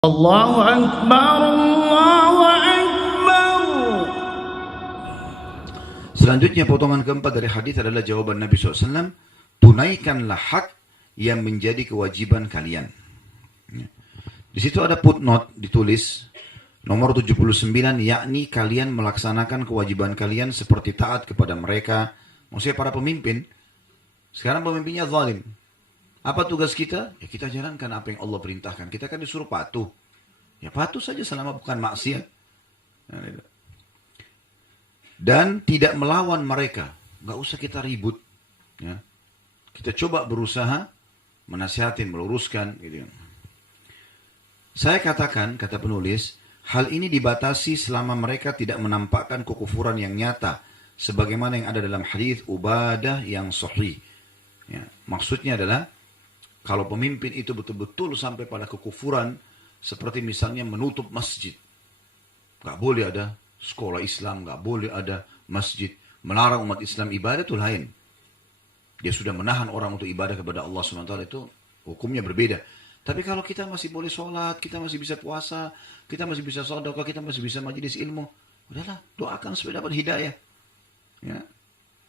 Allahu Akbar, Allahu Akbar. Selanjutnya potongan keempat dari hadis adalah jawaban Nabi SAW. Tunaikanlah hak yang menjadi kewajiban kalian. Di situ ada footnote ditulis nomor 79, yakni kalian melaksanakan kewajiban kalian seperti taat kepada mereka. Maksudnya para pemimpin. Sekarang pemimpinnya zalim. Apa tugas kita? Ya kita jalankan apa yang Allah perintahkan. Kita kan disuruh patuh. Ya patuh saja selama bukan maksiat. Dan tidak melawan mereka. Nggak usah kita ribut. Ya. Kita coba berusaha menasihatin, meluruskan. Gitu. Saya katakan, kata penulis, hal ini dibatasi selama mereka tidak menampakkan kekufuran yang nyata. Sebagaimana yang ada dalam hadis Ubadah yang sahih. Ya. Maksudnya adalah, kalau pemimpin itu betul-betul sampai pada kekufuran, seperti misalnya menutup masjid. Gak boleh ada sekolah Islam, gak boleh ada masjid. Melarang umat Islam ibadah itu lain. Dia sudah menahan orang untuk ibadah kepada Allah SWT, itu hukumnya berbeda. Tapi kalau kita masih boleh sholat, kita masih bisa puasa, kita masih bisa sedekah, kita masih bisa majelis ilmu, udahlah, doakan supaya dapat hidayah. Ya.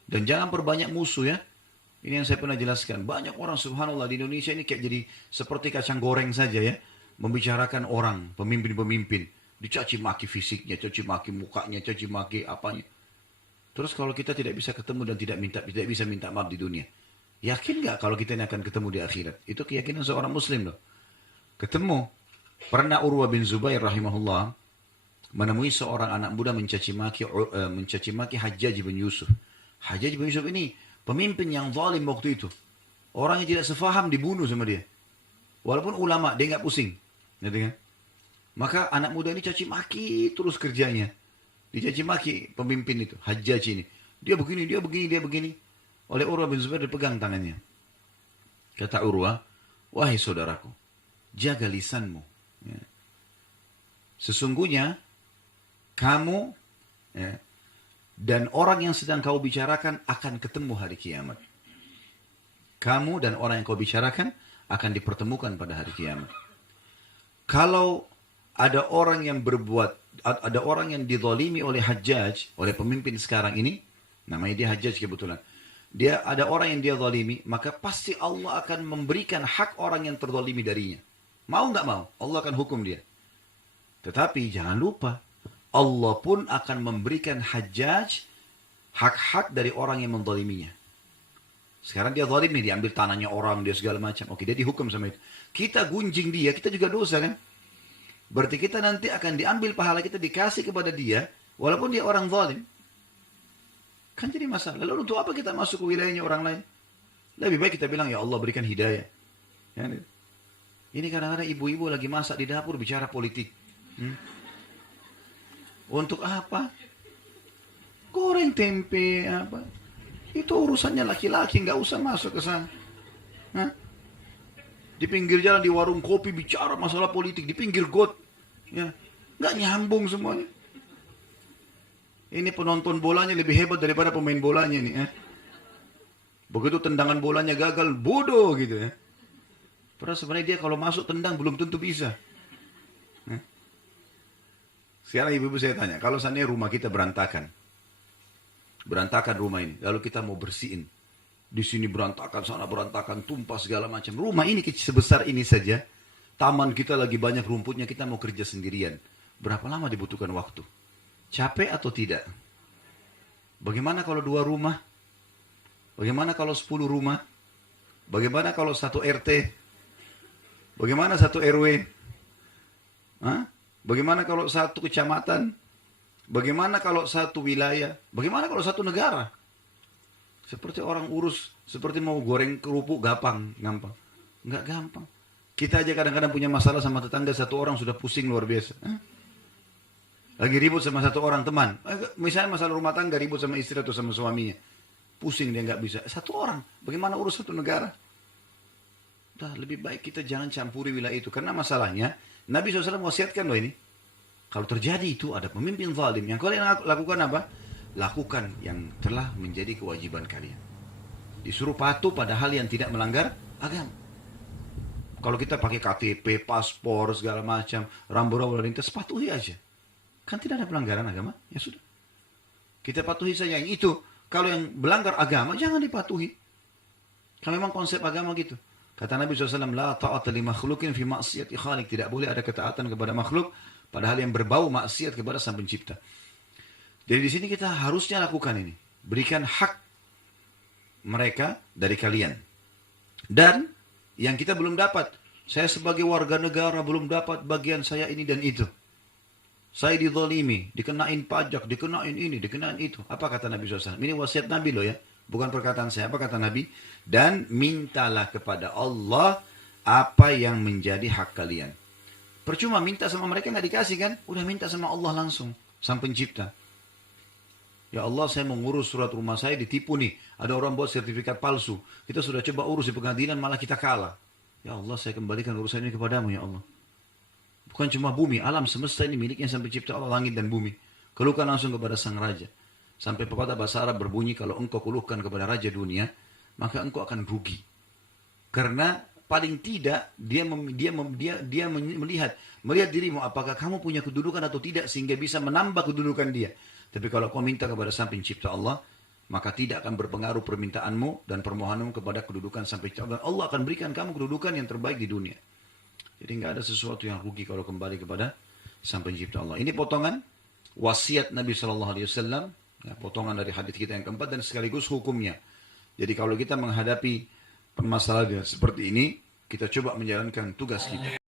Dan jangan perbanyak musuh ya. Ini yang saya pernah jelaskan. Banyak orang subhanallah di Indonesia ini kayak jadi seperti kacang goreng saja ya. Membicarakan orang, pemimpin-pemimpin. Dicaci maki fisiknya, caci maki mukanya, caci maki apanya. Terus kalau kita tidak bisa ketemu dan tidak bisa minta maaf di dunia. Yakin gak kalau kita ini akan ketemu di akhirat? Itu keyakinan seorang muslim loh. Ketemu. Pernah Urwah bin Zubair rahimahullah menemui seorang anak muda mencaci maki Hajjaj bin Yusuf. Hajjaj bin Yusuf ini pemimpin yang zalim waktu itu. Orang yang tidak sefaham dibunuh sama dia. Walaupun ulama, dia nggak pusing. Gitu kan? Maka anak muda ini caci maki terus kerjanya. Dicaci maki pemimpin itu, Hajjaj ini. Dia begini, dia begini, dia begini. Oleh Urwah bin Zubair dipegang tangannya. Kata Urwah, wahai saudaraku, jaga lisanmu. Ya. Sesungguhnya, kamu ya, dan orang yang sedang kau bicarakan akan ketemu hari kiamat. Kamu dan orang yang kau bicarakan akan dipertemukan pada hari kiamat. Kalau ada orang yang ada orang yang dizalimi oleh Hajjaj, oleh pemimpin sekarang ini, namanya dia Hajjaj kebetulan. Dia ada orang yang dia zalimi, maka pasti Allah akan memberikan hak orang yang terzalimi darinya. Mau nggak mau, Allah akan hukum dia. Tetapi jangan lupa, Allah pun akan memberikan Hajjaj hak-hak dari orang yang menzaliminya. Sekarang dia zalim nih, diambil tanahnya orang, dia segala macam. Oke, dia dihukum sama itu. Kita gunjing dia, kita juga dosa kan? Berarti kita nanti akan diambil pahala kita, dikasih kepada dia, walaupun dia orang zalim. Kan jadi masalah. Lalu untuk apa kita masuk ke wilayahnya orang lain? Lebih baik kita bilang, ya Allah berikan hidayah. Ya, ini kadang-kadang ibu-ibu lagi masak di dapur bicara politik. Untuk apa? Goreng tempe apa? Itu urusannya laki-laki, nggak usah masuk ke sana. Hah? Di pinggir jalan di warung kopi bicara masalah politik di pinggir got, ya nggak nyambung semuanya. Ini penonton bolanya lebih hebat daripada pemain bolanya nih. Begitu tendangan bolanya gagal, bodoh gitu ya. Padahal sebenarnya dia kalau masuk tendang belum tentu bisa. Sekarang ibu-ibu saya tanya, kalau seandainya rumah kita berantakan rumah ini, lalu kita mau bersihin, di sini berantakan, sana berantakan, tumpah segala macam. Rumah ini sebesar ini saja, taman kita lagi banyak rumputnya, kita mau kerja sendirian. Berapa lama dibutuhkan waktu? Capek atau tidak? Bagaimana kalau 2 rumah? Bagaimana kalau 10 rumah? Bagaimana kalau 1 RT? Bagaimana 1 RW? Hah? Bagaimana kalau 1 kecamatan? Bagaimana kalau 1 wilayah? Bagaimana kalau 1 negara? Seperti orang urus, seperti mau goreng kerupuk gampang. Enggak gampang. Kita aja kadang-kadang punya masalah sama tetangga, 1 orang sudah pusing luar biasa. Lagi ribut sama 1 orang teman. Misalnya masalah rumah tangga, ribut sama istri atau sama suaminya. Pusing dia nggak bisa. 1 orang, bagaimana urus 1 negara? Udah, lebih baik kita jangan campuri wilayah itu. Karena masalahnya, Nabi SAW wasiatkan loh ini. Kalau terjadi itu ada pemimpin zalim, yang kalian lakukan apa? Lakukan yang telah menjadi kewajiban kalian. Disuruh patuh pada hal yang tidak melanggar agama. Kalau kita pakai KTP, paspor, segala macam, rambu-rambu lalu lintas, patuhi aja. Kan tidak ada pelanggaran agama, ya sudah. Kita patuhi saja yang itu. Kalau yang melanggar agama, jangan dipatuhi. Karena memang konsep agama gitu. Kata Nabi SAW, La ta'ata li makhlukin fi maksiati khalik. Tidak boleh ada ketaatan kepada makhluk, padahal yang berbau maksiat kepada Sang Pencipta. Jadi di sini kita harusnya lakukan ini. Berikan hak mereka dari kalian. Dan yang kita belum dapat. Saya sebagai warga negara belum dapat bagian saya ini dan itu. Saya dizalimi, dikenain pajak, dikenain ini, dikenain itu. Apa kata Nabi SAW? Ini wasiat Nabi loh ya. Bukan perkataan saya. Apa kata Nabi? Dan mintalah kepada Allah apa yang menjadi hak kalian. Percuma minta sama mereka nggak dikasih kan? Udah minta sama Allah langsung. Sang Pencipta. Ya Allah, saya mau ngurus surat rumah saya ditipu nih. Ada orang buat sertifikat palsu. Kita sudah coba urus di pengadilan malah kita kalah. Ya Allah, saya kembalikan urusan ini kepadamu ya Allah. Bukan cuma bumi, alam semesta ini miliknya Sang Pencipta Allah, langit dan bumi. Keluhkan langsung kepada Sang Raja. Sampai pepatah bahasa Arab berbunyi, kalau engkau keluhkan kepada Raja dunia, maka engkau akan rugi. Karena paling tidak dia melihat dirimu apakah kamu punya kedudukan atau tidak sehingga bisa menambah kedudukan dia. Tapi kalau kau minta kepada Sang Pencipta Allah, maka tidak akan berpengaruh permintaanmu dan permohonanmu kepada kedudukan Sang Pencipta Allah. Allah akan berikan kamu kedudukan yang terbaik di dunia. Jadi nggak ada sesuatu yang rugi kalau kembali kepada Sang Pencipta Allah. Ini potongan wasiat Nabi SAW, ya, potongan dari hadis kita yang keempat dan sekaligus hukumnya. Jadi kalau kita menghadapi permasalahan seperti ini, kita coba menjalankan tugas kita.